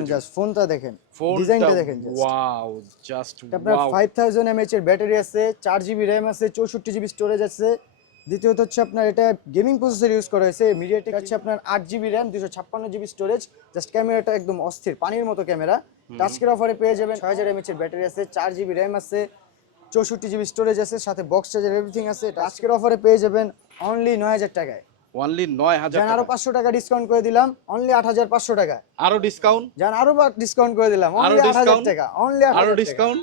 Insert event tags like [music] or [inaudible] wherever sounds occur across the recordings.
দেখুন জাস্ট ফোনটা দেখেন ডিজাইনটা দেখেন। ওয়াও জাস্ট আপনার ওয়াও ফাইভ থাউজেন্ড এমএচ এর ব্যাটারি আছে চার জিবি র্যাম আছে স্টোরেজ আছে। দ্বিতীয়ত হচ্ছে আপনার এটা গেমিং প্রসেসর ইউজ করা হয়েছে মিডিয়াটেক আছে আপনার আট জিবি র্যাম দুশো ছাপ্পান্ন জিবি স্টোরেজ জাস্ট ক্যামেরাটা একদম অস্থির পানির মতো ক্যামেরা টাচকের অফারে পেয়ে যাবেন ছয় হাজার এর ব্যাটারি আছে চার জিবি র্যাম আছে চৌষট্টি জিবি স্টোরেজ আছে সাথে বক্স চার্জার এভরিথিং আছে। টাচকের অফারে পেয়ে যাবেন অনলি নয় হাজার টাকায়। অনলি নয় জান আরও পাঁচশো টাকা ডিসকাউন্ট করে দিলাম। অনলি আট হাজার পাঁচশো টাকা। আরও ডিসকাউন্ট জান আরও ডিসকাউন্ট করে দিলাম। অনলি আট হাজার discount? টাকা। অনলি আরও ডিসকাউন্ট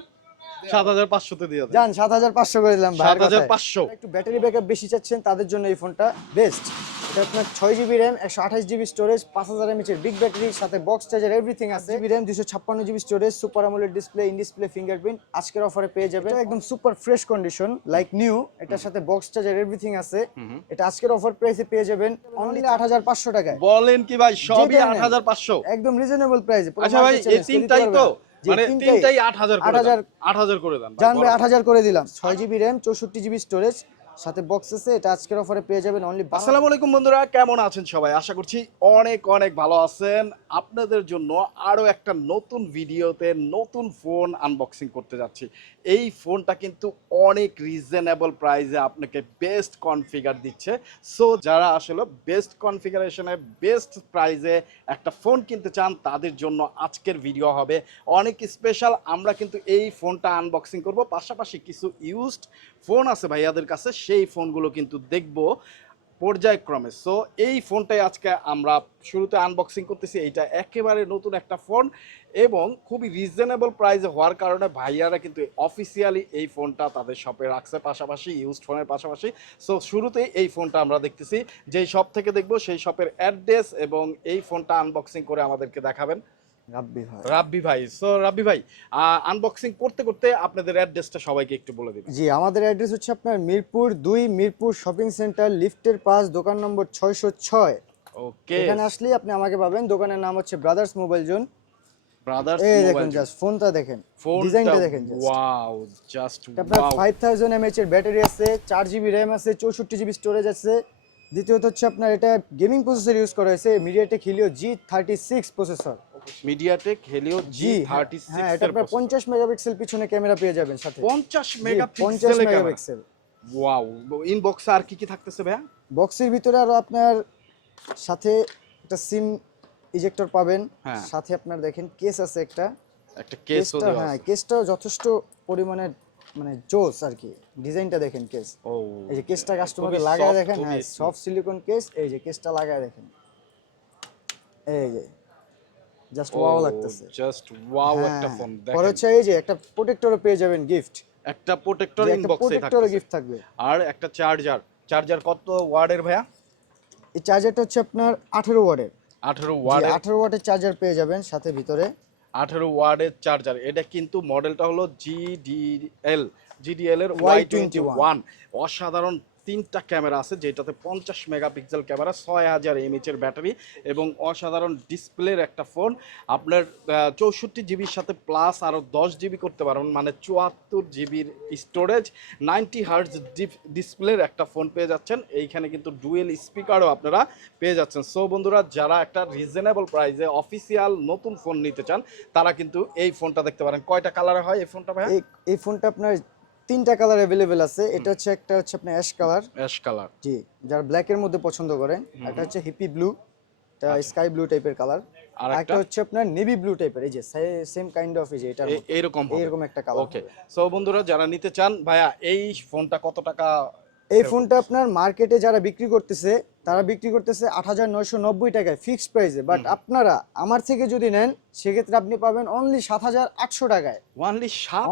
সাত হাজার পাঁচশোতে দিয়ে দেন। হাজার পাঁচশো করে দিলাম কথায়। পাঁচশো। একটু ব্যাটারি ব্যাকআপ বেশি চাচ্ছেন তাদের জন্য এই ফোনটা বেস্ট এটা আপনার ছয় জিবি র্যাম একশো আঠাশ জিবি স্টোরেজ পাঁচ হাজার এমএচ এর বিগ ব্যাটারি সাথে বক্স চার্জার এভরিথিং আছে। জিবি র্যাম দুশো ছাপ্পান্ন GB storage super AMOLED display in display fingerprint আজকের অফারে পেয়ে যাবেন। এটা একদম super fresh condition like new এটার সাথে বক্স চার্জার এভরিথিং আছে। এটা আজকের অফার প্রাইসে পেয়ে যাবেন অনলি আট হাজার পাঁচশো টাকায়। বলেন কি ভাই সবই আট। হাজার পাঁচশো। একদম রিজনেবল প্রাইসে আচ্ছা ভাই এই তিনটাই তো? মানে তিনটাই আট হাজার আট হাজার করে দেন। আট হাজার করে দিলাম। ছয় জিবি র্যাম চৌষট্টি জিবি স্টোরেজ সাথে বক্স আছে, এটা আজকের অফারে পেয়ে যাবেন অনলি আসসালামু আলাইকুম বন্ধুরা, কেমন আছেন সবাই? আশা করছি অনেক অনেক ভালো আছেন। আপনাদের জন্য আরও একটা নতুন ভিডিওতে নতুন ফোন আনবক্সিং করতে যাচ্ছি। এই ফোনটা কিন্তু অনেক রিজনেবল প্রাইসে আপনাকে বেস্ট কনফিগার দিচ্ছে। সো যারা আসলে বেস্ট কনফিগারেশনে বেস্ট প্রাইসে একটা ফোন কিনতে চান, তাদের জন্য আজকের ভিডিও হবে। অনেক স্পেশাল আমরা কিন্তু এই ফোনটা আনবক্সিং করব। পাশাপাশি কিছু ইউজড ফোন আছে ভাইয়াদের কাছে, সেই ফোনগুলো কিন্তু দেখব। পর্যায়ক্রমে। সো এই ফোনটাই আজকে আমরা শুরুতে আনবক্সিং করতেছি। এইটা একেবারে নতুন একটা ফোন এবং খুবই রিজনেবল প্রাইসে হওয়ার কারণে ভাইয়ারা কিন্তু অফিসিয়ালি এই ফোনটা তাদের শপে রাখছে পাশাপাশি ইউজড ফোনের পাশাপাশি। সো শুরুতেই এই ফোনটা আমরা দেখতেছি। যেই শপ থেকে দেখব সেই শপের অ্যাড্রেস এবং এই ফোনটা আনবক্সিং করে আমাদেরকে দেখাবেন। রাব্বি ভাই। রাব্বি ভাই সো রাব্বি ভাই আনবক্সিং করতে করতে আপনাদের অ্যাড্রেসটা সবাইকে একটু বলে দিবেন। জি আমাদের অ্যাড্রেস হচ্ছে আপনার মিরপুর দুই মিরপুর শপিং সেন্টার লিফটের দোকান নম্বর ছয়শো ছয়। ওকে এখানে আসলেই আপনি আমাকে পাবেন দোকানের নাম হচ্ছে ব্রাদার্স মোবাইল জোন ব্রাদার্স এই মোবাইল জাস্ট ফোনটা দেখেন। ডিজাইনটা দেখেন। ওয়াও জাস্ট আপনার এর ব্যাটারি আছে আছে চৌষট্টি জিবি স্টোরেজ আছে। দ্বিতীয়ত হচ্ছে আপনার এটা গেমিং প্রসেসর ইউজ করা হয়েছে MediaTek Helio G thirty six processor MediaTek Helio G thirty হ্যাঁ এটা আপনার পঞ্চাশ মেগাপিক্সেল পিছনে ক্যামেরা পেয়ে যাবেন সাথে। পঞ্চাশ মেগাপিক্সেল। মেগাপিক্সেল ওয়াও ইনবক্সে আর কি কি থাকতেছে ভাইয়া? বক্সের ভিতরে আরও আপনার সাথে একটা সিম ইজেক্টর পাবেন। হ্যাঁ। সাথে আপনার দেখেন কেস আছে একটা। একটা কেসটা হ্যাঁ আছে। কেসটাও যথেষ্ট পরিমাণে মানে জোস আর কি। ডিজাইনটা দেখেন কেস এই যে কেসটা কাস্টমারকে লাগায় দেখেন হ্যাঁ সফট সিলিকন কেস এই যে কেসটা লাগায় দেখেন। এই যে জাস্ট ওয়াও লাগতেছে। জাস্ট ওয়াও হ্যাঁ, একটা ফোন পরে দেখেন। হচ্ছে এই যে একটা প্রোটেক্টরও পেয়ে যাবেন গিফট একটা প্রোটেক্টর ইনবক্সে থাকতেছে। গিফট থাকবে। আর একটা চার্জার চার্জার কত ওয়ার্ডের ভাইয়া? এই চার্জারটা হচ্ছে আপনার আঠেরো ওয়ার্ডের। 18 ওয়ার্ডের। আঠেরো ওয়াটের চার্জার পেয়ে যাবেন সাথে ভিতরে। আঠেরো ওয়ার্ডের চার্জার এটা কিন্তু মডেলটা হলো জিডিএল জিডিএল এর ওয়াই টোয়েন্টি ওয়ান অসাধারণ তিনটা ক্যামেরা আছে, যেটাতে পঞ্চাশ মেগাপিক্সেল ক্যামেরা, ছয় হাজার এমএচ এর ব্যাটারি এবং অসাধারণ ডিসপ্লের একটা ফোন আপনার চৌষট্টি জিবির সাথে প্লাস আরও দশ জিবি করতে পারবেন মানে চুয়াত্তর জিবির স্টোরেজ নাইনটি হার্জ ডিসপ্লের একটা ফোন পেয়ে যাচ্ছেন। এইখানে কিন্তু ডুয়েল স্পিকারও আপনারা পেয়ে যাচ্ছেন। সো বন্ধুরা, যারা একটা রিজনেবল প্রাইসে অফিসিয়াল নতুন ফোন নিতে চান, তারা কিন্তু এই ফোনটা দেখতে পারেন। কয়টা কালারে হয় এই ফোনটা এই ফোনটা আপনার তিনটা কালার अवेलेबल আছে। এটা হচ্ছে একটা হচ্ছে আপনার অ্যাশ কালার অ্যাশ কালার জি যারা ব্ল্যাক এর মধ্যে পছন্দ করেন একটা হচ্ছে হিপি ব্লু এটা স্কাই ব্লু টাইপের কালার আচ্ছা। আর একটা একটা হচ্ছে আপনার নেভি ব্লু টাইপের এই যে সেম কাইন্ড অফ এই যে এটা এরকম এরকম একটা কালার ওকে সো বন্ধুরা যারা নিতে চান ভাইয়া এই ফোনটা কত টাকা এই ফোনটা আপনার মার্কেটে যারা বিক্রি করতেছে তারা বিক্রি করতেছে আট হাজার নয়শো নব্বই টাকায় ফিক্সড প্রাইসে বাট আপনারা আমার থেকে যদি নেন সেক্ষেত্রে আপনি পাবেন অনলি সাত হাজার আটশো টাকায়।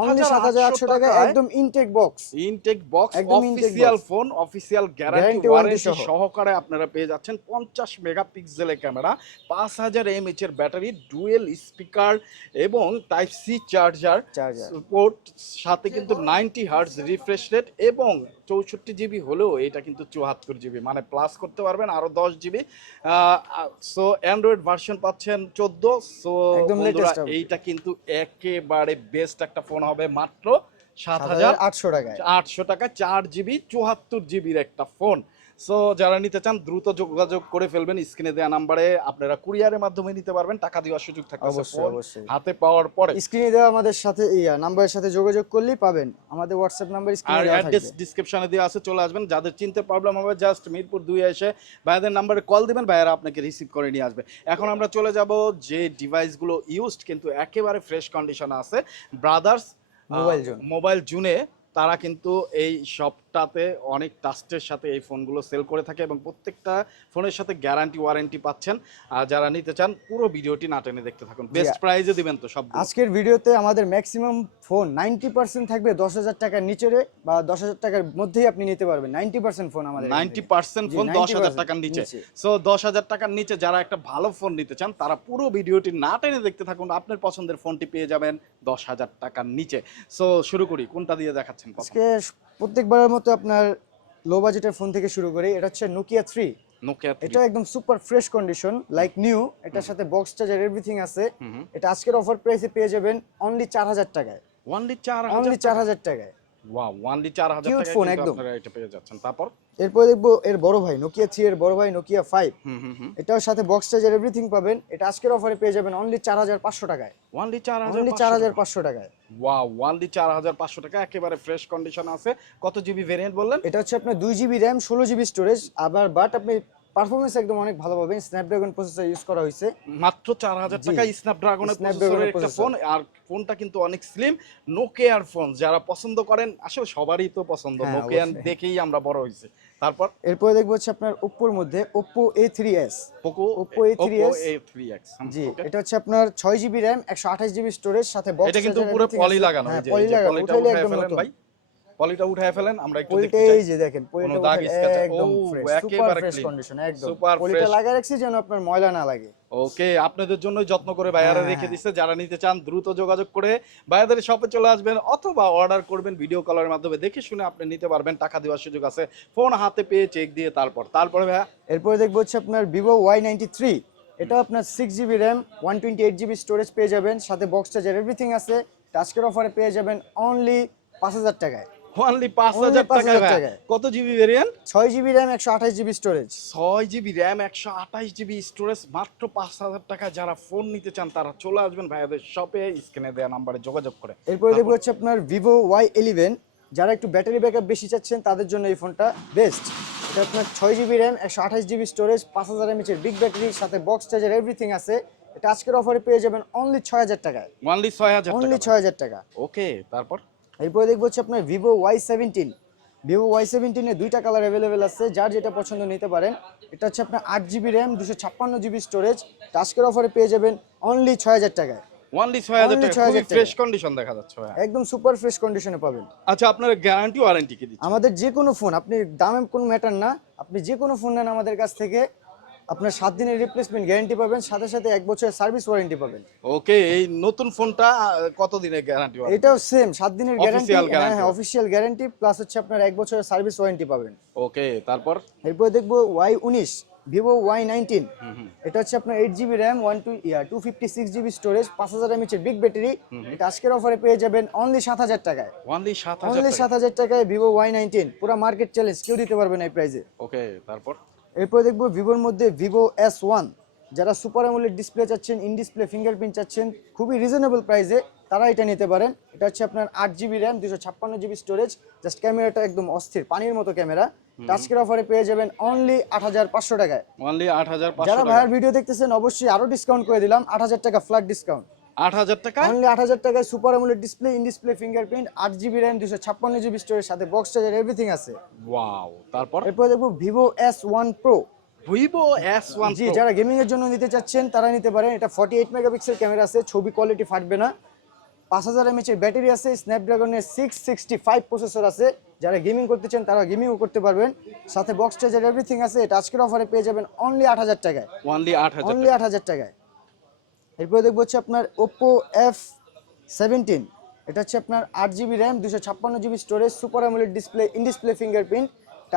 অনলি সাত হাজার আটশো টাকায় একদম ইনটেক বক্স ইনটেক বক্স একদম official phone official guarantee warranty সহ। সহকারে আপনারা পেয়ে যাচ্ছেন পঞ্চাশ মেগাপিক্সেলের ক্যামেরা পাঁচ হাজার এমএচ এর ব্যাটারি ডুয়েল স্পিকার এবং type C charger charger port সাথে কিন্তু নাইনটি হার্জ রিফ্রেশ রেট এবং চৌষট্টি জিবি হলেও এটা কিন্তু চুয়াত্তর জিবি মানে প্লাস করতে পারবেন আরও দশ জিবি সো অ্যান্ড্রয়েড ভার্সন পাচ্ছেন চোদ্দ। সো। এইটা কিন্তু একেবারে বেস্ট একটা ফোন হবে মাত্র সাত হাজার আটশো টাকা আটশো টাকা চার জিবি চুয়াত্তর জিবির একটা ফোন সো যারা নিতে চান দ্রুত যোগাযোগ করে ফেলবেন স্ক্রিনে দেওয়া নাম্বারে। আপনারা কুরিয়ারের মাধ্যমে নিতে পারবেন টাকা দেওয়ার সুযোগ থাকবে অবশ্যই অবশ্যই। হাতে পাওয়ার পরে। স্ক্রিনে দেওয়া আমাদের সাথে ইয়া নাম্বারের সাথে যোগাযোগ করলেই পাবেন। আমাদের হোয়াটসঅ্যাপ নাম্বার স্ক্রিনে দেওয়া অ্যাড্রেস থাকবে। ডিসক্রিপশনে দেওয়া আছে চলে আসবেন। যাদের চিনতে প্রবলেম হবে জাস্ট মিরপুর দুই এসে ভাইয়াদের নাম্বারে কল দিবেন ভাইয়ারা আপনাকে রিসিভ করে নিয়ে আসবে। এখন আমরা চলে যাব যে ডিভাইসগুলো ইউজড কিন্তু একেবারে ফ্রেশ কন্ডিশনে আছে। Brothers mobile zone. মোবাইল জুনে তারা কিন্তু এই শপটাতে অনেক টাস্টের সাথে এই ফোনগুলো সেল করে থাকে এবং প্রত্যেকটা ফোনের সাথে গ্যারান্টি ওয়ারেন্টি পাচ্ছেন। আর যারা নিতে চান পুরো ভিডিওটি না টেনে দেখতে থাকুন। বেস্ট প্রাইজে দিবেন তো সব আজকের ভিডিওতে আমাদের ম্যাক্সিমাম ফোন নাইনটি পার্সেন্ট থাকবে দশ হাজার টাকার নিচে বা দশ হাজার টাকার মধ্যেই আপনি নিতে পারবেন। নাইনটি পার্সেন্ট ফোন আমাদের নাইনটি পার্সেন্ট ফোন দশ হাজার টাকার নিচে। সো দশ হাজার টাকার নিচে যারা একটা ভালো ফোন নিতে চান তারা পুরো ভিডিওটি না টেনে দেখতে থাকুন। আপনার পছন্দের ফোনটি পেয়ে যাবেন দশ হাজার টাকার নিচে। সো শুরু করি। কোনটা দিয়ে দেখাচ্ছেন? আজকে প্রত্যেকবারের মতো আপনার লো বাজেটের ফোন থেকে শুরু করি এটা হচ্ছে নোকিয়া থ্রি এটা একদম super fresh condition like new এটার সাথে বক্স চার্জার এভরিথিং আছে। এটা আজকের অফার প্রাইসে পেয়ে যাবেন অনলি চার হাজার টাকায়। চার অনলি চার হাজার টাকায়। ওয়াও ওয়ানলি চার টাকা phone একদম। আপনারা এটা পেয়ে যাচ্ছেন। তারপর? এরপরে দেখব এর বড় ভাই নোকিয়া থ্রি এর বড় ভাই নোকিয়া ফাইভ হুম হুম হুম। এটার সাথে বক্স চার্জার এভরিথিং পাবেন। এটা আজকের অফারে পেয়ে যাবেন অনলি চার হাজার পাঁচশো টাকায়। অনলি টাকায়। ওয়াও টাকা একেবারে ফ্রেশ কন্ডিশন আছে। কত জিবি ভেরিয়েন্ট বললেন? এটা হচ্ছে আপনার দুই জিবি র্যাম ষোলো জিবি স্টোরেজ আবার বাট আপনি পারফরমেন্স একদম অনেক ভালো পাবেন। স্ন্যাপড্রাগন প্রসেসর ইউজ করা হয়েছে। মাত্র চার হাজার। টাকা স্ন্যাপড্রাগনের প্রসেসরের একটা ফোন আর ফোনটা কিন্তু অনেক স্লিম নোকিয়ার ফোন যারা পছন্দ করেন আসলে সবারই তো পছন্দ হ্যাঁ, নোকিয়ান দেখেই আমরা বড় হয়েছি। তারপর? এরপরে দেখব হচ্ছে আপনার ওপ্পোর মধ্যে Oppo A three S Oppo A3s A3x জি এটা হচ্ছে আপনার ছয় জিবি র্যাম একশো আঠাশ জিবি স্টোরেজ সাথে বক্স এটা কিন্তু পুরো পলি লাগানো এই পলি লাগানো একদম নতুন। পলিটা উঠায় ফেলেন আমরা একটু দেখতে চাই। এই যে দেখেন পলিটা দাগ একদম ফ্রেশ সুপার একেবারে ফ্রেশ কন্ডিশন একদম। super পলিটা। লাগায় রাখছি যেন আপনার ময়লা না লাগে। ওকে আপনাদের জন্য যত্ন করে বায়ারে হ্যাঁ, রেখে হ্যাঁ। দিচ্ছে। যারা নিতে চান দ্রুত যোগাযোগ করে বায়াদের শপে চলে আসবেন অথবা অর্ডার করবেন ভিডিও কলের মাধ্যমে। দেখে শুনে আপনি নিতে পারবেন টাকা দেওয়ার সুযোগ আছে। ফোন হাতে পেয়ে চেক দিয়ে তারপর। তারপরে ভাইয়া? এরপরে দেখব হচ্ছে আপনার ভিভো ওয়াই নাইনটি থ্রি এটা আপনার six GB RAM one twenty eight GB storage পেয়ে যাবেন। সাথে বক্স চার্জার এভরিথিং আছে। আজকের অফারে পেয়ে যাবেন অনলি পাঁচ হাজার টাকায়। অনলি পাঁচ হাজার 5,000 টাকা। কত জিবি ভেরিয়েন্ট ছয় জিবি র্যাম একশো আঠাশ জিবি স্টোরেজ ছয় জিবি র্যাম একশো আঠাশ জিবি স্টোরেজ মাত্র পাঁচ হাজার টাকা যারা ফোন নিতে চান তারা চলে আসবেন ভাইয়াদের শপে স্ক্রিনে দেওয়া নাম্বারে যোগাযোগ করে। এরপরে দেখব হচ্ছে আপনার ভিভো ওয়াই ইলেভেন যারা একটু ব্যাটারি ব্যাকআপ বেশি চাচ্ছেন তাদের জন্য এই ফোনটা বেস্ট এটা আপনার ছয় জিবি র্যাম একশো আঠাশ জিবি স্টোরেজ পাঁচ হাজার এমএচের বিগ ব্যাটারির সাথে বক্স চার্জার এভরিথিং আছে। এটা আজকের অফারে পেয়ে যাবেন অনলি ছয় হাজার টাকায়। অনলি ছয় হাজার অনলি টাকা। ছয় হাজার টাকা। ওকে তারপর? এরপরে দেখব হচ্ছে আপনার Vivo Y seventeen Vivo Y সেভেন্টিনের দুইটা কালার অ্যাভেলেবেল আছে যার যেটা পছন্দ নিতে পারেন। এটা হচ্ছে আপনার আট জিবি র্যাম দুশো ছাপ্পান্ন জিবি স্টোরেজ টাস্কের অফারে পেয়ে যাবেন অনলি ছয় হাজার টাকায়। অনলি ছয় হাজার Only টাকা 6,000 টাকা। ফ্রেশ কন্ডিশন দেখা যাচ্ছে একদম সুপার ফ্রেশ কন্ডিশনে পাবেন। আচ্ছা আপনার গ্যারান্টি ওয়ারেন্টি কি আমাদের যে কোনো ফোন আপনি দামে কোনো ম্যাটার না। আপনি যে কোনো ফোন নেন আমাদের কাছ থেকে। আপনার সাত দিনের রিপ্লেসমেন্ট গ্যারান্টি পাবেন সাথে সাথে এক বছরের সার্ভিস ওয়ারেন্টি পাবেন। ওকে এই নতুন ফোনটা কত দিনের গ্যারান্টি পাবেন এটাও সেম সাত দিনের গ্যারান্টি হ্যাঁ। অফিসিয়াল গ্যারান্টি প্লাস হচ্ছে আপনার এক বছরের সার্ভিস ওয়ারেন্টি পাবেন। ওকে তারপর? এরপর দেখব ওয়াই উনিশ ভিভো ওয়াই নাইনটিন এটা হচ্ছে আপনার eight GB RAM one two two fifty six GB storage পাঁচ হাজার এমএচের বিগ ব্যাটারি এটা আজকের অফারে পেয়ে যাবেন অনলি সাত হাজার টাকায়। অনলি সাত হাজার অনলি সাত হাজার টাকায় ভিভো ওয়াই নাইনটিন পুরো মার্কেট চ্যালেঞ্জ কেউ দিতে পারবে না এই প্রাইসে ওকে তারপর? এরপর দেখব ভিভোর মধ্যে ভিভো এস ওয়ান যারা সুপার অ্যামোলেড ডিসপ্লে চাচ্ছেন ইন ডিসপ্লে ফিঙ্গারপ্রিন্ট চাচ্ছেন খুবই রিজনেবল প্রাইসে তারা এটা নিতে পারেন। এটা হচ্ছে আপনার আট জিবি র্যাম দুশো ছাপ্পান্ন জিবি স্টোরেজ জাস্ট ক্যামেরাটা একদম অস্থির পানির মতো ক্যামেরা আজকের অফারে পেয়ে যাবেন অনলি আট হাজার পাঁচশো টাকায়। অনলি আট হাজার যারা ভাইয়ার ভিডিও দেখতেছেন অবশ্যই আরও ডিসকাউন্ট করে দিলাম আট হাজার টাকা ফ্ল্যাট ডিসকাউন্ট আট হাজার টাকা অনলি আট হাজার টাকায় super display in display fingerprint আট জিবি র্যাম দুশো ছাপ্পান্ন জিবি সাথে বক্স চার্জার এভরিথিং আছে। ওয়াও তারপর? এরপর দেখব Vivo S one pro Vivo S one G যারা গেমিং এর জন্য নিতে চাচ্ছেন তারা নিতে পারেন। এটা 48 এইট মেগাপিক্সেল ক্যামেরা আছে ছবি কোয়ালিটি ফাটবে না। পাঁচ হাজার এমএচ এর ব্যাটারি আছে স্ন্যাপড্রাগনের সিক্স সিক্সটি ফাইভ প্রসেসর আছে। যারা গেমিং করতে চান তারা গেমিংও করতে পারবেন। সাথে বক্স চার্জার এভরিথিং আছে। এটা আজকের অফারে পেয়ে যাবেন অনলি আট হাজার টাকায়। অনলি আট হাজার অনলি আট হাজার টাকায়। এরপরে দেখব হচ্ছে আপনার ওপ্পো এফ সেভেন্টিন এটা হচ্ছে আপনার আট জিবি র্যাম দুশো ছাপ্পান্ন GB storage super AMOLED display in display fingerprint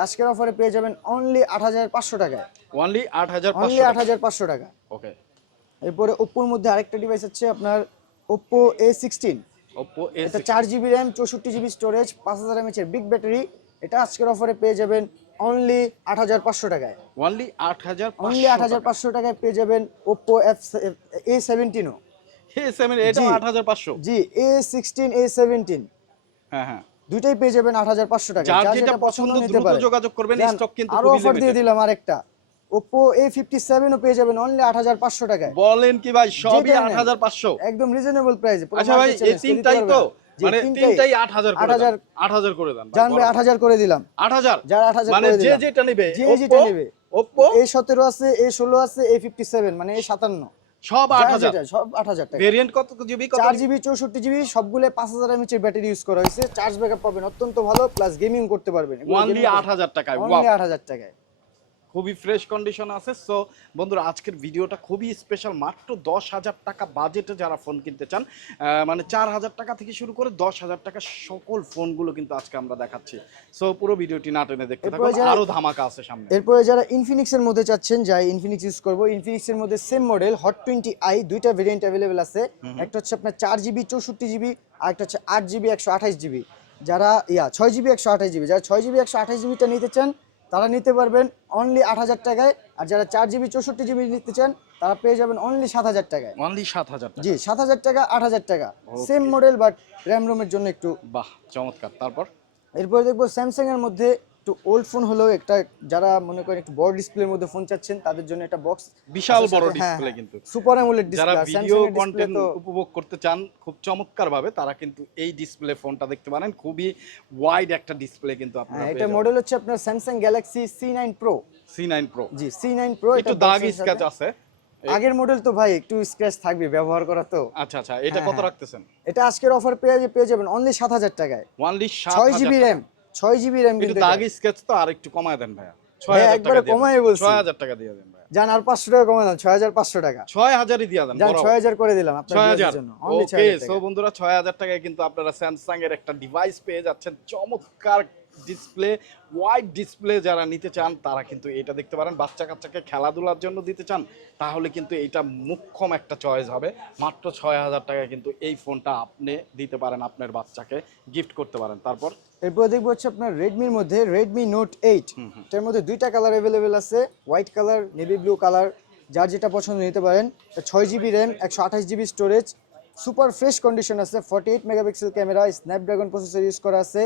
আজকের অফারে পেয়ে যাবেন অনলি আট হাজার পাঁচশো টাকায়। অনলি আট হাজার অনলি আট হাজার পাঁচশো টাকা। ওকে এরপরে ওপ্পোর মধ্যে আরেকটা ডিভাইস হচ্ছে আপনার ওপ্পো এ সিক্সটিন ওপো এটা চার জিবি র্যাম চৌষট্টি জিবি স্টোরেজ পাঁচ হাজার এমএচ এর বিগ ব্যাটারি এটা আজকের অফারে পেয়ে যাবেন অনলি আট হাজার পাঁচশো টাকায়। অনলি আট হাজার অনলি আট হাজার পাঁচশো টাকায় পেয়ে যাবেন Oppo F A সেভেন্টিনও G. A sixteen A seventeen হ্যাঁ হ্যাঁ। দুইটাই পেয়ে যাবেন আট হাজার পাঁচশো টাকা যার যেটা পছন্দ দ্রুত যোগাযোগ করবেন স্টক কিন্তু আরও অফার দিয়ে দিলাম আরেকটা। ওপো এ ফিফটি সেভেনও পেয়ে যাবেন অনলি আট হাজার পাঁচশো টাকায়। বলেন কি ভাই সবই আট হাজার পাঁচশো। একদম রিজনেবল প্রাইসে আচ্ছা ভাই এই তিনটাই তো মানে তিনটাই করে 8,000 করে দেন করে দিলাম। যার মানে যে যেটা নিবে যে যেটা নেবে। আছে আছে মানে সব টাকা। ভেরিয়েন্ট কত জিবি কত জিবি সবগুলো ব্যাটারি ইউজ করা হয়েছে। চার্জ ব্যাকআপ পাবেন অত্যন্ত ভালো প্লাস গেমিং করতে পারবেন। আট হাজার টাকায় অনলি Wow, আট হাজার টাকায়। খুবই ফ্রেশ কন্ডিশন আছে। সো বন্ধুরা আজকের ভিডিওটা খুবই স্পেশাল মাত্র দশ হাজার টাকা বাজেটে যারা ফোন কিনতে চান মানে চার হাজার টাকা থেকে শুরু করে দশ হাজার টাকা সকল ফোনগুলো কিন্তু আজকে আমরা দেখাচ্ছি। সো পুরো ভিডিওটি না টেনে দেখতে এরপরে থাকুন। যারা- আরও ধামাকা আছে সামনে। এরপরে যারা ইনফিনিক্স এর মধ্যে চাচ্ছেন যাই ইনফিনিক্স ইউজ করব ইনফিনিক্সের মধ্যে same model hot twenty i দুইটা ভেরিয়েন্ট অ্যাভেলেবেল আছে। একটা হচ্ছে আপনার চার জিবি চৌষট্টি জিবি আর একটা হচ্ছে আট জিবি একশো আঠাশ জিবি যারা ইয়া ছয় জিবি একশো আঠাশ জিবি যারা ছয় জিবি একশো আঠাশ জিবিটা নিতে চান তারা নিতে পারবেন অনলি আট হাজার টাকায়। আর যারা চার জিবি চৌষট্টি জিবি নিতে চান তারা পেয়ে যাবেন অনলি সাত হাজার টাকায়। অনলি সাত হাজার জি সাত হাজার টাকা আট হাজার টাকা। সেম মডেল বাট র্যাম রোমের জন্য একটু বাহ চমৎকার। তারপর? এরপরে দেখব স্যামসাং এর মধ্যে একটু ওল্ড ফোন হলেও একটা যারা মনে করেন একটু বড় ডিসপ্লের মধ্যে ফোন চাচ্ছেন তাদের জন্য একটা বক্স বিশাল বড় ডিসপ্লে কিন্তু। সুপার অ্যামোলেড ডিসপ্লে যারা ভিডিও কন্টেন্ট উপভোগ করতে চান খুব চমৎকার ভাবে তারা কিন্তু এই ডিসপ্লে ফোনটা দেখতে পারেন। খুবই ওয়াইড একটা ডিসপ্লে কিন্তু আপনারা হ্যাঁ এটা মডেল হচ্ছে আপনার Samsung Galaxy C nine pro C nine pro G C nine pro একটু দাগ স্ক্যাচ আছে। আগের মডেল তো ভাই একটু স্ক্র্যাচ থাকবে ব্যবহার করা তো। আচ্ছা আচ্ছা এটা হ্যাঁ, কত হ্যাঁ। রাখতেছেন? এটা আজকের অফার পেয়ে পেয়ে যাবেন অনলি সাত হাজার টাকায়। ওয়ানলি ছয় জিবি র্যাম ছয় জিবি র্যাম কিন্তু দাগ স্কেচ তো আর একটু কমায় দেন ভাইয়া। ছয় হাজার একবারে কমায় বলছি। ছয় হাজার টাকা দিয়ে দেন যান আর পাঁচশো টাকা কমে ছয় হাজার পাঁচশো টাকা। ছয় হাজারই দিয়ে দেন যান ছয় হাজার করে দিলাম আপনার জন্য ওকে সো বন্ধুরা ছয় হাজার টাকায় কিন্তু আপনারা স্যামসাং এর একটা ডিভাইস পেয়ে যাচ্ছেন। চমৎকার ডিসপ্লে ওয়াইড ডিসপ্লে যারা নিতে চান তারা কিন্তু এটা দেখতে পারেন। বাচ্চা কাচ্চাকে খেলাধুলার জন্য দিতে চান তাহলে কিন্তু এটা মুখ্যম একটা চয়েস হবে। মাত্র ছয় হাজার টাকায় কিন্তু এই ফোনটা আপনি দিতে পারেন আপনার বাচ্চাকে গিফট করতে পারেন। তারপর? এরপর দেখব হচ্ছে আপনার রেডমির মধ্যে রেডমি নোট এইট এটার মধ্যে দুইটা কালার অ্যাভেলেবেল আছে white colour navy blue colour যার যেটা পছন্দ নিতে পারেন ছয় জিবি র্যাম একশো আঠাশ GB storage super fresh condition আছে forty eight megapixel camera Snapdragon processor use করা আছে।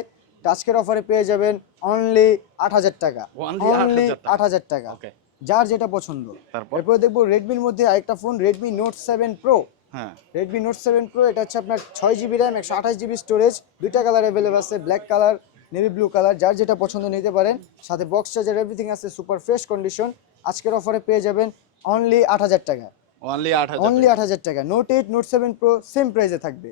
আজকের অফারে পেয়ে যাবেন অনলি আট হাজার টাকা। অনলি আট হাজার টাকা। যার যেটা পছন্দ? এরপর দেখব রেডমির মধ্যে আরেকটা phone Redmi note seven pro হ্যাঁ। রেডমি নোট সেভেন প্রো এটা হচ্ছে আপনার ছয় জিবি র্যাম একশো আঠাশ জিবি স্টোরেজ দুইটা কালার অ্যাভেলেবল আছে black colour navy blue colour যার যেটা পছন্দ নিতে পারেন সাথে বক্স চার্জার এভরিথিং আছে সুপার ফ্রেশ কন্ডিশন আজকের অফারে পেয়ে যাবেন অনলি আট হাজার টাকা। অনলি আট হাজার অনলি আট হাজার টাকা। Note eight note seven pro same প্রাইসে থাকবে।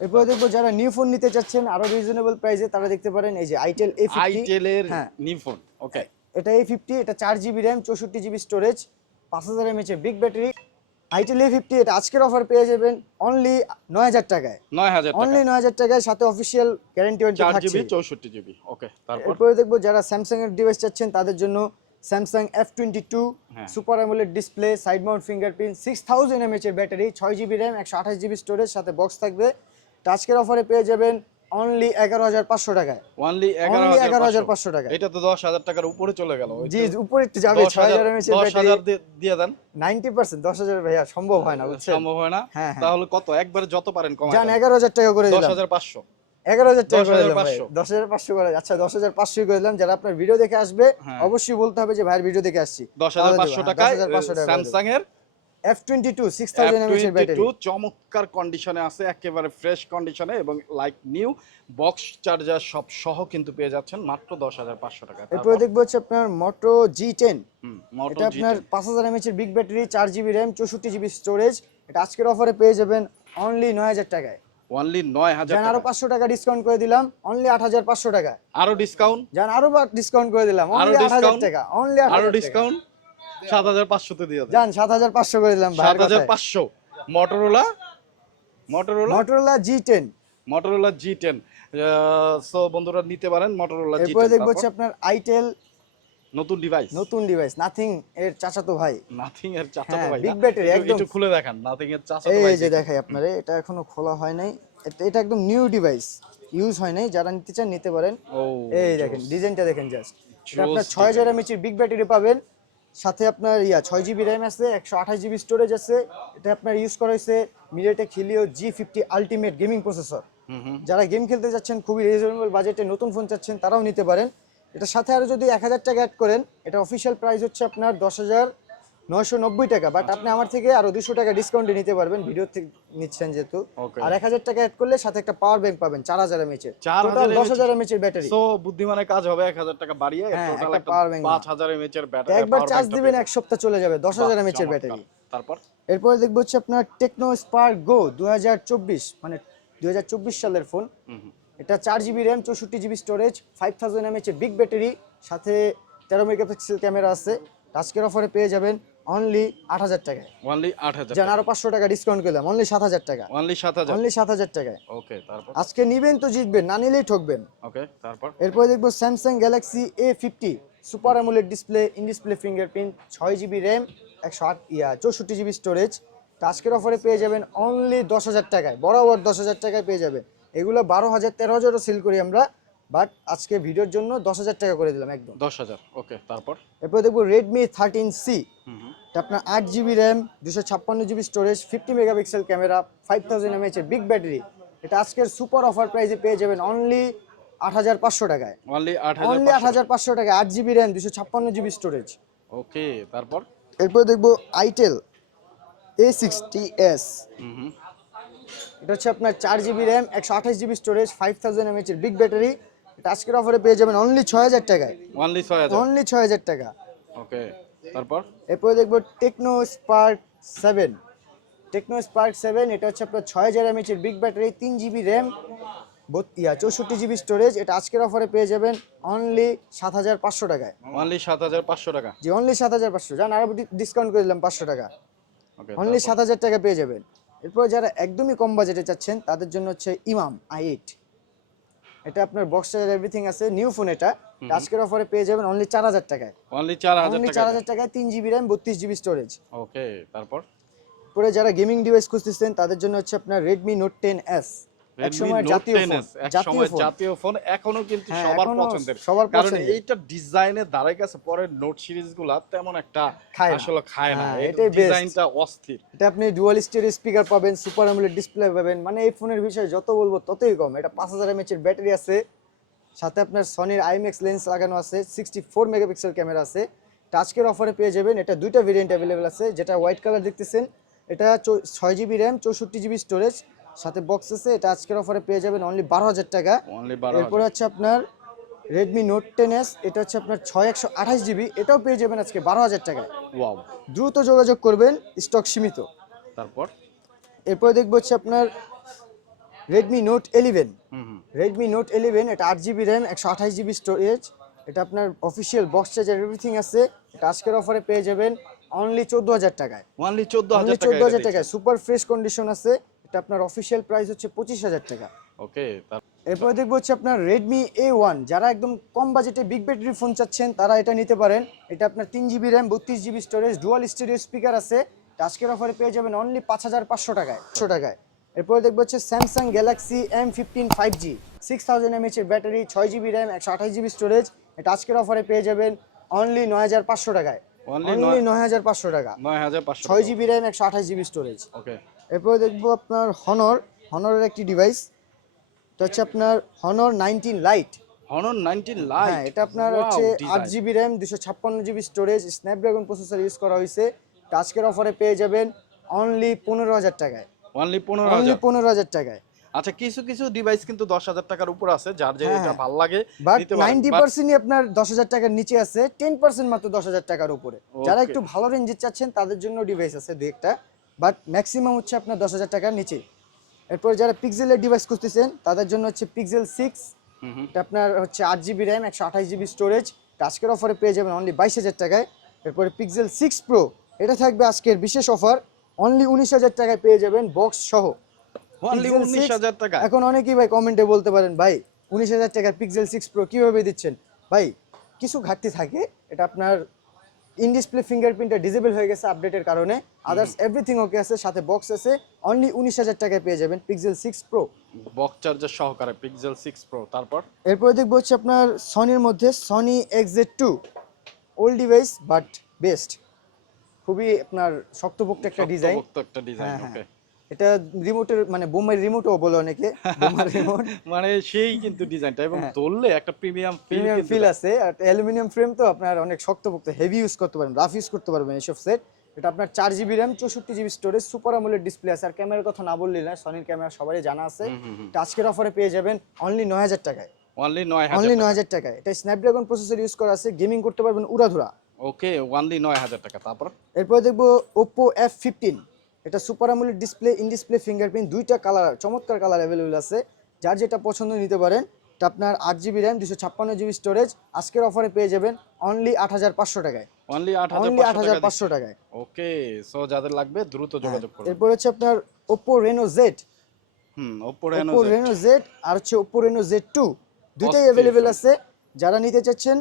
এরপরে দেখব যারা নিউ ফোন নিতে চাচ্ছেন আরও রিজনেবল প্রাইসে তারা দেখতে পারেন এই যে আইটেল এ আইটেল এর নিউ ফোন ওকে এটা এ ফিফটি এটা চার জিবি র্যাম চৌষট্টি জিবি স্টোরেজ পাঁচ হাজার mAh big battery itel A fifty এটা আজকের অফার পেয়ে যাবেন অনলি নয় হাজার টাকায়। নয় হাজার অনলি নয় হাজার টাকায় সাথে অফিসিয়াল গ্যারান্টি চার জিবি চৌষট্টি জিবি ওকে তারপর? এরপরে দেখব যারা স্যামসাং এর ডিভাইস চাচ্ছেন তাদের জন্য Samsung F twenty two. Super AMOLED display side mount fingerprint six thousand mAh এর ব্যাটারি ছয় জিবি র্যাম একশো আঠাশ জিবি স্টোরেজ সাথে বক্স থাকবে। আজকের অফারে পেয়ে যাবেন অনলি এগারো হাজার পাঁচশো টাকায়। অনলি এগারো হাজার পাঁচশো। টাকায়। এটা তো দশ হাজার টাকার উপরে চলে গেল। জি উপরে যাবে ছয় হাজার দশ হাজার দিয়ে- দেন। নাইনটি পার্সেন্ট দশ হাজার ভাইয়া সম্ভব হয় না বুঝছেন? সম্ভব হয় না? হ্যাঁ, হ্যাঁ। তাহলে কত? একবারে যত পারেন কমায় যান দেন। এগারো হাজার টাকা করে দশ দিলাম হাজার পাঁচশো। এগারো হাজার টাকা করে 10,500 দশ হাজার পাঁচশো। করে আচ্ছা দশ হাজার পাঁচশো করে দিলাম। যারা আপনার ভিডিও দেখে আসবে হ্যাঁ। অবশ্যই বলতে হবে যে ভাইয়ের ভিডিও দেখে আসছি। দশ হাজার পাঁচশো টাকা স্যামসাং এর F twenty two six thousand mAh এর ব্যাটারি চমৎকার কন্ডিশনে আছে একেবারে ফ্রেশ কন্ডিশনে এবং লাইক নিউ বক্স চার্জার সব সহ কিন্তু পেয়ে যাচ্ছেন মাত্র দশ হাজার পাঁচশো টাকা এরপরে দেখব হচ্ছে আপনার টেন মোটো এটা আপনার পাঁচ হাজার এমএচ এর বিগ ব্যাটারি চার জিবি র্যাম চৌষট্টি জিবি স্টোরেজ এটা আজকের অফারে পেয়ে যাবেন অনলি নয় হাজার টাকায়। অনলি নয় হাজার আরও টাকা। পাঁচশো টাকা ডিসকাউন্ট করে দিলাম অনলি আট হাজার পাঁচশো টাকা আরও ডিসকাউন্ট যান আরও ডিসকাউন্ট করে দিলাম অনলি আট হাজার discount? টাকা অনলি আরও ডিসকাউন্ট সাত হাজার পাঁচশোতে দিয়ে যান সাত হাজার পাঁচশো করে দিলাম সাত হাজার পাঁচশো। Motorola Motorola Motorola G ten Motorola G ten so বন্ধুরা নিতে পারেন মোটরোলা জি এরপরে দেখব হচ্ছে আপনার আইটেল নতুন ডিভাইস নতুন ডিভাইস নাথিং এর চাচাতো ভাই। নাথিং এর চাচাতো ভাই big না? একটু- একদম। একটু খুলে দেখান নাথিং এর চাচাতো এই ভাই যে দেখাই আপনারে এটা এখনও খোলা হয় নাই। এটা- একদম নিউ ডিভাইস ইউজ হয় নাই। যারা নিতে চান নিতে পারেন। এই দেখেন ডিজাইনটা দেখেন জাস্ট আপনার ছয় হাজার এমএচের বিগ ব্যাটারি পাবেন। সাথে আপনার ইয়া ছয় জিবি র্যাম আছে একশো আঠাশ জিবি স্টোরেজ আছে। এটা আপনার ইউজ করা হয়েছে MediaTek Helio G fifty ultimate gaming processor যারা গেম খেলতে যাচ্ছেন খুবই রিজনেবল বাজেটে নতুন ফোন চাচ্ছেন তারাও নিতে পারেন। এটার সাথে আরও যদি এক হাজার টাকা অ্যাড করেন এটা অফিসিয়াল প্রাইস হচ্ছে আপনার দশ হাজার নয়শো নব্বই টাকা বাট আপনি আমার থেকে আরও দুশো টাকা ডিসকাউন্টে নিতে পারবেন ভিডিও নিচ্ছেন যেহেতু। আর এক হাজার টাকা অ্যাড করলে সাথে একটা পাওয়ার ব্যাংক পাবেন চার হাজার এমএচের 4000 দশ হাজার এমএচের ব্যাটারি সো বুদ্ধিমানের কাজ হবে এক হাজার টাকা বাড়িয়ে একটা power পাঁচ হাজার এমএচ এর ব্যাটারি একবার চার্জ দিবেন এক সপ্তাহ চলে যাবে দশ হাজার এমএচের ব্যাটারি তারপর? এরপরে দেখব হচ্ছে আপনার টেকনো স্পার্ক গো দুহাজার চব্বিশ মানে দু হাজার চব্বিশ সালের ফোন এটা চার জিবি র্যাম চৌষট্টি GB storage five thousand mAh এর বিগ ব্যাটারি সাথে তেরো মেগাপিক্সেল ক্যামেরা আছে। আজকের অফারে পেয়ে যাবেন। অনলি আট হাজার টাকায়। অনলি আট হাজার যেন আরও পাঁচশো টাকা ডিসকাউন্ট করলাম। অনলি সাত হাজার টাকা। অনলি সাত হাজার। অনলি সাত হাজার টাকায়। ওকে তারপর? আজকে নিবেন তো জিতবেন না নিলেই ঠকবেন। ওকে তারপর? এরপরে দেখব Samsung Galaxy A fifty super AMOLED display in display fingerprint ছয় জিবি র্যাম একশো আট ইয়া চৌষট্টি জিবি স্টোরেজ আজকের অফারে পেয়ে যাবেন অনলি দশ হাজার টাকায় বরাবর দশ হাজার টাকায় পেয়ে যাবেন। এগুলো বারো হাজার তেরো হাজারও সেল করি আমরা। বাট আজকে ভিডিওর জন্য দশ হাজার টাকা করে দিলাম একদম। দশ হাজার ওকে তারপর? এরপর দেখব রেডমি থার্টিন সি হুম হুম। এটা আপনার আট জিবি র্যাম দুশো ছাপ্পান্ন GB storage fifty megapixel camera five thousand mAh এর বিগ ব্যাটারি এটা আজকের সুপার অফার প্রাইসে পেয়ে যাবেন অনলি আট হাজার পাঁচশো টাকায়। অনলি আট হাজার পাঁচশো। টাকা আট জিবি র্যাম দুশো ছাপ্পান্ন জিবি স্টোরেজ ওকে তারপর? এরপর দেখব আইটেল এ সিক্সটি এস এটা হচ্ছে আপনার চার জিবি র্যাম একশো আঠাশ GB storage five thousand mAh এর বিগ ব্যাটারি আজকের অফারে পেয়ে যাবেন অনলি ছয় হাজার টাকায় অনলি ছয় হাজার? অনলি ছয় হাজার টাকা। ওকে তারপর? এরপরে দেখব Tecno Spark seven Tecno Spark seven এটা হচ্ছে আপনার ছয় হাজার এমএচ এর বিগ ব্যাটারি তিন জিবি র্যাম ইয়া চৌষট্টি জিবি স্টোরেজ এটা আজকের অফারে পেয়ে যাবেন অনলি সাত হাজার পাঁচশো টাকায়। অনলি সাত হাজার পাঁচশো টাকা? জি অনলি সাত হাজার পাঁচশো। জান আরও ডিসকাউন্ট করে দিলাম পাঁচশো টাকা। ওকে অনলি সাত হাজার টাকা পেয়ে যাবেন। এরপর যারা একদমই কম বাজেটে চাচ্ছেন তাদের জন্য হচ্ছে ইমাম আই এইট এটা আপনার বক্স চার্জার এভরিথিং আছে নিউ ফোন এটা। আজকের অফারে পেয়ে যাবেন অনলি চার হাজার টাকায়। অনলি চার হাজার অনলি টাকা চার হাজার টাকায় 3 জিবি র্যাম বত্রিশ জিবি স্টোরেজ ওকে তারপর? পরে যারা গেমিং ডিভাইস খুঁজতেছেন তাদের জন্য হচ্ছে আপনার Redmi note ten S Redmi Note 10s, phone এক জাতীয় সময় ফোন জাতীয় ফোন। এখনও কিন্তু হ্যাঁ, সবার পছন্দের। সবার কারণ এইটা ডিজাইনের দ্বারাই কাছে পরে নোট সিরিজ তেমন একটা আসলে খায় না। হ্যাঁ, এটাই ডিজাইনটা অস্থির। এটা আপনি ডুয়াল স্টেরিও স্পিকার পাবেন সুপার অ্যামোলেড ডিসপ্লে পাবেন মানে এই ফোনের বিষয়ে যত বলব ততই কম। এটা পাঁচ হাজার এমএচ এর ব্যাটারি আছে সাথে আপনার সনির আইএমএক্স লেন্স লাগানো আছে সিক্সটি ফোর মেগাপিক্সেল ক্যামেরা আছে টাচকের অফারে পেয়ে যাবেন। এটা দুইটা ভেরিয়েন্ট অ্যাভেলেবেল আছে যেটা হোয়াইট কালার দেখতেছেন। এটা ছয় জিবি র্যাম চৌষট্টি জিবি স্টোরেজ সাথে বক্স আছে এটা আজকের অফারে পেয়ে যাবেন অনলি বারো হাজার টাকা। এরপরে হচ্ছে আপনার রেডমি নোট টেন এস এটা হচ্ছে আপনার ছয় একশো আঠাশ জিবি এটাও পেয়ে যাবেন আজকে বারো হাজার টাকায় ওয়াও দ্রুত যোগাযোগ করবেন স্টক সীমিত। তারপর? এরপরে দেখব হচ্ছে আপনার Redmi note eleven hmm Redmi note eleven এটা আট জিবি র্যাম একশো আঠাশ জিবি স্টোরেজ এটা আপনার অফিসিয়াল বক্স চার্জার এভরিথিং আছে। এটা আজকের অফারে পেয়ে যাবেন অনলি চোদ্দ হাজার টাকায়। অনলি চোদ্দ হাজার টাকায় সুপার ফ্রেশ কন্ডিশন আছে। এটা আপনার অফিসিয়াল প্রাইস হচ্ছে পঁচিশ হাজার টাকা। ওকে এরপরে দেখব হচ্ছে আপনার রেডমি এ ওয়ান যারা একদম কম বাজেটে বিগ ব্যাটারি ফোন চাচ্ছেন তারা এটা নিতে পারেন। এটা আপনার তিন জিবি র্যাম বত্রিশ GB storage dual stereo speaker আছে। আজকের অফারে পেয়ে যাবেন অনলি পাঁচ হাজার পাঁচশো টাকায় পাঁচশো টাকায়। এরপরে দেখব হচ্ছে Samsung Galaxy M fifteen five G six thousand mAh এর ব্যাটারি ছয় জিবি র্যাম একশো আঠাশ জিবি স্টোরেজ এটা আজকের অফারে পেয়ে যাবেন অনলি নয় হাজার পাঁচশো টাকায়। অনলি নয় হাজার পাঁচশো টাকা। নয় হাজার পাঁচশো ছয় জিবি র্যাম একশো আঠাশ জিবি স্টোরেজ ওকে। এরপরে দেখব আপনার হনর হনরের একটি ডিভাইস এটা হচ্ছে আপনার Honor nineteen lite Honor nineteen lite হ্যাঁ এটা আপনার হচ্ছে আট জিবি র্যাম দুশো ছাপ্পান্ন GB storage Snapdragon processor use করা হয়েছে। আজকের অফারে পেয়ে যাবেন অনলি পনেরো হাজার টাকায়। অনলি পনেরো অনলি পনেরো হাজার টাকায়। আচ্ছা কিছু কিছু ডিভাইস কিন্তু দশ হাজার টাকার উপর আছে যার যে হ্যাঁ, এটা। ভালো লাগে বাট। নাইনটি পার্সেন্টই আপনার দশ হাজার টাকার নিচে আছে টেন পার্সেন্ট মাত্র দশ হাজার টাকার উপরে। যারা একটু ভালো রেঞ্জের চাচ্ছেন তাদের জন্য ডিভাইস আছে দু একটা। বাট ম্যাক্সিমাম হচ্ছে আপনার দশ হাজার টাকার নিচে। এরপর যারা পিক্সেলের ডিভাইস খুঁজতেছেন তাদের জন্য হচ্ছে পিক্সেল সিক্স। এটা আপনার হচ্ছে আট জিবি র্যাম একশো আঠাশ জিবি স্টোরেজ আজকের অফারে পেয়ে যাবেন অনলি বাইশ হাজার টাকায়। এরপরে পিক্সেল সিক্স প্রো এটা থাকবে আজকের বিশেষ অফার অনলি উনিশ হাজার টাকায় পেয়ে যাবেন বক্স সহ। অনলি Pixel উনিশ 6 হাজার টাকা এখন অনেকেই ভাই কমেন্টে বলতে পারেন ভাই উনিশ হাজার টাকার পিক্সেল সিক্স প্রো কীভাবে দিচ্ছেন? ভাই কিছু ঘাটতি থাকে এটা আপনার ইন ডিসপ্লে ফিঙ্গারপ্রিন্টটা ডিজেবল হয়ে গেছে আপডেটের কারণে। আদার্স এভরিথিং ওকে আছে সাথে বক্স আছে অনলি উনিশ হাজার টাকায় পেয়ে যাবেন Pixel six pro box charger সহকারে পিক্সেল সিক্স প্রো তারপর? এরপর দেখব হচ্ছে আপনার সনির মধ্যে Sony XZ two old device but best খুবই আপনার শক্তপোক্ত একটা ডিজাইন শক্তপোক্ত একটা ডিজাইন হ্যাঁ, ওকে এটা রিমোটের মানে বোমের রিমোটও বলে অনেকে। [laughs] বোমার রিমোট মানে সেই কিন্তু ডিজাইনটা এবং হ্যাঁ। ধরলে একটা প্রিমিয়াম ফিল প্রিমিয়াম ফিল আছে। আর অ্যালুমিনিয়াম ফ্রেম তো আপনার অনেক শক্তপোক্ত হেভি ইউজ করতে পারবেন রাফ ইউজ করতে পারবেন এইসব সেট এটা আপনার চার জিবি র্যাম চৌষট্টি জিবি স্টোরেজ সুপার আমলের ডিসপ্লে আছে। আর ক্যামেরার কথা না বললি না সনির ক্যামেরা সবারই জানা আছে। আজকের অফারে পেয়ে যাবেন অনলি নয় হাজার টাকায়। অনলি নয় হাজার অনলি নয় হাজার টাকায়। এটা স্ন্যাপড্রাগন প্রসেসর ইউজ করা আছে। গেমিং করতে পারবেন উড়াধুরা। ওকে অনলি নয় হাজার টাকা। তারপর? এরপরে দেখব ওপ্পো এফ ফিফটিন এটা সুপার আমলের ডিসপ্লে ইন ডিসপ্লে ফিঙ্গারপ্রিন্ট দুইটা কালার চমৎকার কালার অ্যাভেলেবেল আছে। যার যেটা পছন্দ নিতে পারেন এটা আপনার আট জিবি র্যাম দুশো ছাপ্পান্ন জিবি স্টোরেজ আজকের অফারে পেয়ে যাবেন অনলি আট হাজার পাঁচশো টাকায়। অনলি আট অনলি আট হাজার পাঁচশো টাকায়। ওকে সো যাদের লাগবে দ্রুত যোগাযোগ করুন। এরপর হচ্ছে আপনার Oppo Reno Z hmm Oppo Reno Z আর হচ্ছে ওপ্পো রেনো জেড টু দুইটাই অ্যাভেলেবেল আছে। যারা নিতে চাচ্ছেন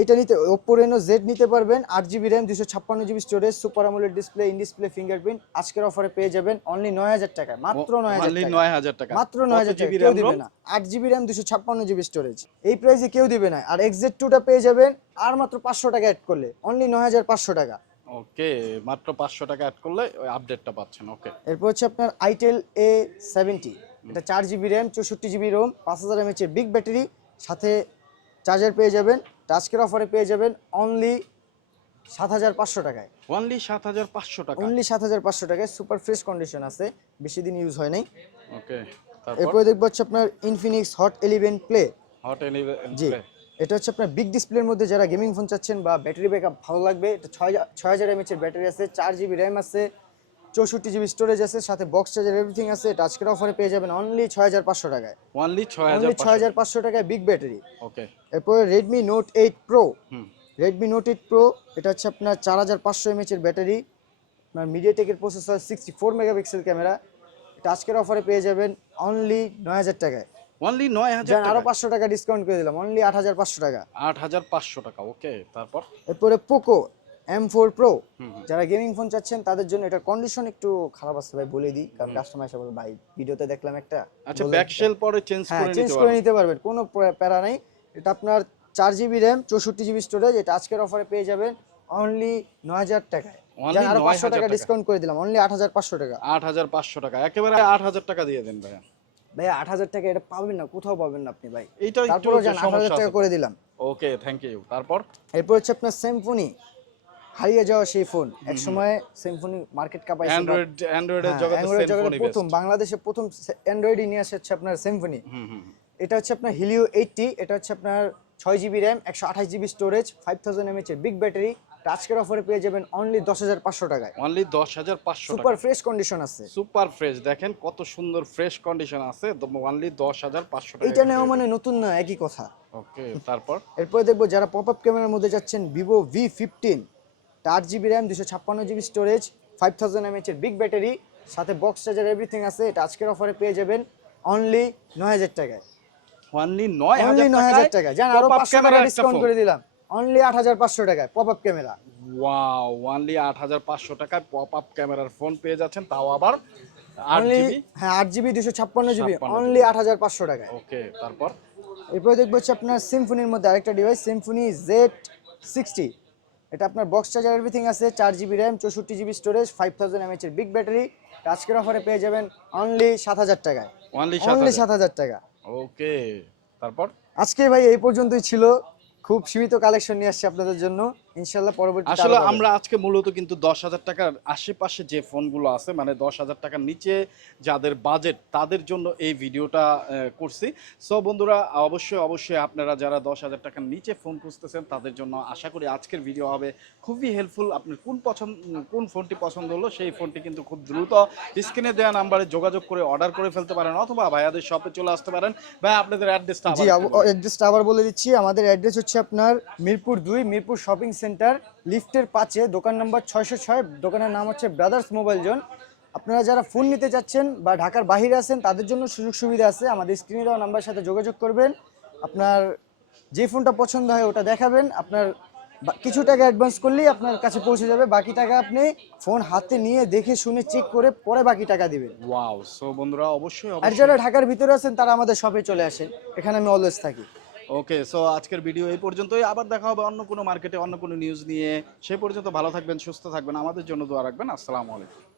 এটা নিতে ওপো রেনো জেড নিতে পারবেন আট জিবি র্যাম দুশো ছাপ্পান্ন GB storage super AMOLED display in display fingerprint আজকের অফারে পেয়ে যাবেন অনলি নয় হাজার টাকায় মাত্র নয় হাজার টাকা। নয় হাজার টাকা। মাত্র নয় হাজার জিবি কেউ র্যাম দিবে না। আট জিবি র্যাম দুশো ছাপ্পান্ন জিবি স্টোরেজ এই প্রাইসে কেউ দিবে না। আর এক্সেট টুটা পেয়ে যাবেন আর মাত্র পাঁচশো টাকা অ্যাড করলে অনলি নয় হাজার পাঁচশো টাকা। ওকে মাত্র পাঁচশো টাকা অ্যাড করলে ওই আপডেটটা পাচ্ছেন ওকে এরপর হচ্ছে আপনার আইটেল এ সেভেন্টি এটা চার জিবি র্যাম চৌষট্টি জিবি রোম পাঁচ হাজার এমএচের বিগ ব্যাটারি সাথে চার্জার পেয়ে যাবেন। আজকের অফারে পেয়ে যাবেন অনলি সাত হাজার পাঁচশো টাকায়। অনলি সাত হাজার পাঁচশো টাকা অনলি সাত হাজার পাঁচশো টাকায় সুপার ফ্রেশ কন্ডিশন আছে বেশি দিন ইউজ হয় নাই। ওকে এরপরে দেখব হচ্ছে আপনার Infinix hot eleven play hot G এটা হচ্ছে আপনার বিগ ডিসপ্লের মধ্যে যারা গেমিং ফোন চাচ্ছেন বা ব্যাটারি ব্যাকআপ ভালো লাগবে এটা ছয় ছয় হাজার এমএচের ব্যাটারি আছে চার জিবি র্যাম আছে চৌষট্টি জিবি স্টোরেজ আছে সাথে বক্স চার্জার এভরিথিং আছে এটা আজকের অফারে পেয়ে যাবেন অনলি ছয় হাজার পাঁচশো টাকায়। অনলি ছয় হাজার পাঁচশো। টাকায় বিগ ব্যাটারি ওকে এরপরে Redmi note eight pro hmm. Redmi note eight pro এটা হচ্ছে আপনার চার হাজার পাঁচশো এমএচের ব্যাটারি আপনার মিডিয়াটেকের processor sixty four megapixel camera এটা আজকের অফারে পেয়ে যাবেন অনলি নয় হাজার টাকায়। অনলি নয় হাজার আরও পাঁচশো টাকা ডিসকাউন্ট করে দিলাম অনলি আট হাজার পাঁচশো টাকা। আট হাজার পাঁচশো টাকা ওকে তারপর? এরপরে পোকো এম ফোর প্রো। যারা গেমিং ফোন চাচ্ছেন তাদের জন্য এটা কন্ডিশন একটু খারাপ আছে ভাই বলে দিই। কারণ কাস্টমার এসে বলে ভাই ভিডিওতে দেখলাম একটা আচ্ছা বলে ব্যাক শেল পরে চেঞ্জ হ্যাঁ করে চেঞ্জ নিতে করে পারবেন নিতে পারবেন কোনো প্যারা নেই। এটা আপনার চার জিবি র্যাম চৌষট্টি জিবি স্টোরেজ এটা আজকের অফারে পেয়ে যাবেন অনলি নয় হাজার টাকায়। Only আরও 9,000 পাঁচশো টাকা। ডিসকাউন্ট করে দিলাম অনলি আট হাজার পাঁচশো টাকা। আট হাজার পাঁচশো টাকা একেবারে আট হাজার টাকা দিয়ে দেন ভাইয়া। ভাই আট হাজার টাকা এটা পাবেন না কোথাও পাবেন না আপনি ভাই। এইটা তারপরে আট হাজার টাকা করে দিলাম। ওকে থ্যাংক ইউ তারপর? এরপর হচ্ছে আপনার সেমফোনি হারিয়ে যাওয়া সেই ফোন এক সময় সেমফোনি মার্কেট বা- অ্যান্ড্রয়েড অ্যান্ড্রয়েডের জগতে প্রথম বাংলাদেশে প্রথম অ্যান্ড্রয়েডই নিয়ে আসে হচ্ছে আপনার সিম্ফনি এটা হচ্ছে আপনার হিলিও এইটটি এটা হচ্ছে আপনার ছয় জিবি র্যাম একশো আঠাশ GB storage five thousand mAh এর বিগ ব্যাটারি আজকের অফারে পেয়ে যাবেন অনলি দশ হাজার পাঁচশো টাকায়। অনলি দশ হাজার পাঁচশো টাকা সুপার ফ্রেশ কন্ডিশন আছে। সুপার ফ্রেশ দেখেন কত সুন্দর ফ্রেশ কন্ডিশন আছে। অনলি দশ হাজার পাঁচশো টাকা এইটা নেওয়া মানে নতুন না একই কথা। ওকে তারপর? এরপরে দেখব যারা পপ আপ ক্যামেরার মধ্যে যাচ্ছেন ভিভো ভি ফিফটিন আট জিবি র্যাম দুশো ছাপ্পান্ন GB storage five thousand mAh এর বিগ ব্যাটারি সাথে বক্স চার্জার এভরিথিং আছে। এটা আজকের অফারে পেয়ে যাবেন অনলি নয় হাজার টাকায়। অনলি নয় অনলি নয় হাজার টাকা টাকায়। জান আরও পাঁচশো টাকা ডিসকাউন্ট করে দিলাম। অনলি আট হাজার পাঁচশো টাকায় pop up camera wow only আট হাজার পাঁচশো টাকায় পপ আপ ক্যামেরার ফোন পেয়ে যাচ্ছেন। তাও আবার অনলি হ্যাঁ আট জিবি দুশো ছাপ্পান্ন জিবি 56 অনলি আট হাজার পাঁচশো টাকায়। ওকে তারপর? এরপরে দেখব হচ্ছে আপনার সিম্ফনির মধ্যে আরেকটা ডিভাইস সিম্ফনি জেড সিক্সটি এটা আপনার বক্স চার্জার এভরিথিং আছে চার জিবি র্যাম চৌষট্টি জিবি স্টোরেজ ফাইভ থাউজেন্ড এমএচের বিগ ব্যাটারি আজকের অফারে পেয়ে যাবেন অনলি সাত হাজার টাকায় অনলি সাত হাজার। টাকা। ওকে তারপর? আজকে ভাই এই পর্যন্তই ছিল। খুব সীমিত কালেকশন নিয়ে আসছি আপনাদের জন্য। পরবর্তী আসলে আমরা আজকে মূলত কিন্তু দশ হাজার টাকার আশেপাশে যে ফোনগুলো আছে মানে দশ হাজার টাকার নিচে যাদের বাজেট তাদের জন্য এই ভিডিওটা করছি। সো বন্ধুরা অবশ্যই অবশ্যই আপনারা যারা দশ হাজার টাকার নিচে ফোন খুঁজতেছেন তাদের জন্য আশা করি আজকের ভিডিও হবে খুবই হেল্পফুল আপনার কোন পছন্দ কোন ফোনটি পছন্দ হলো সেই ফোনটি কিন্তু খুব দ্রুত স্ক্রিনে দেওয়া নাম্বারে যোগাযোগ করে অর্ডার করে ফেলতে পারেন অথবা ভাইয়াদের শপে চলে আসতে পারেন। ভাই আপনাদের অ্যাড্রেসটা জি অ্যাড্রেসটা আবার বলে দিচ্ছি। আমাদের অ্যাড্রেস হচ্ছে আপনার মিরপুর দুই মিরপুর শপিং সেন্টার লিফটের পাঁচে দোকান নাম্বার ছয়শো ছয় দোকানের নাম হচ্ছে ব্রাদার্স মোবাইল জোন আপনারা যারা ফোন নিতে চাচ্ছেন বা ঢাকার বাহিরে আছেন তাদের জন্য সুযোগ সুবিধা আছে। আমাদের স্ক্রিনে দেওয়া নাম্বার সাথে যোগাযোগ করবেন। আপনার যে ফোনটা পছন্দ হয় ওটা দেখাবেন। আপনার কিছু টাকা অ্যাডভান্স করলেই আপনার কাছে পৌঁছে যাবে। বাকি টাকা আপনি ফোন হাতে নিয়ে দেখে শুনে চেক করে পরে বাকি টাকা দিবেন। ওয়াও সো বন্ধুরা অবশ্যই আর যারা ঢাকার ভিতরে আছেন তারা আমাদের শপে চলে আসেন। এখানে আমি অলওয়েজ থাকি। ওকে সো আজকের ভিডিও এই পর্যন্তই। আবার দেখা হবে অন্য কোনো মার্কেটে অন্য কোনো নিউজ নিয়ে। সে পর্যন্ত ভালো থাকবেন, সুস্থ থাকবেন। আমাদের জন্য দোয়া রাখবেন। আসসালামু আলাইকুম।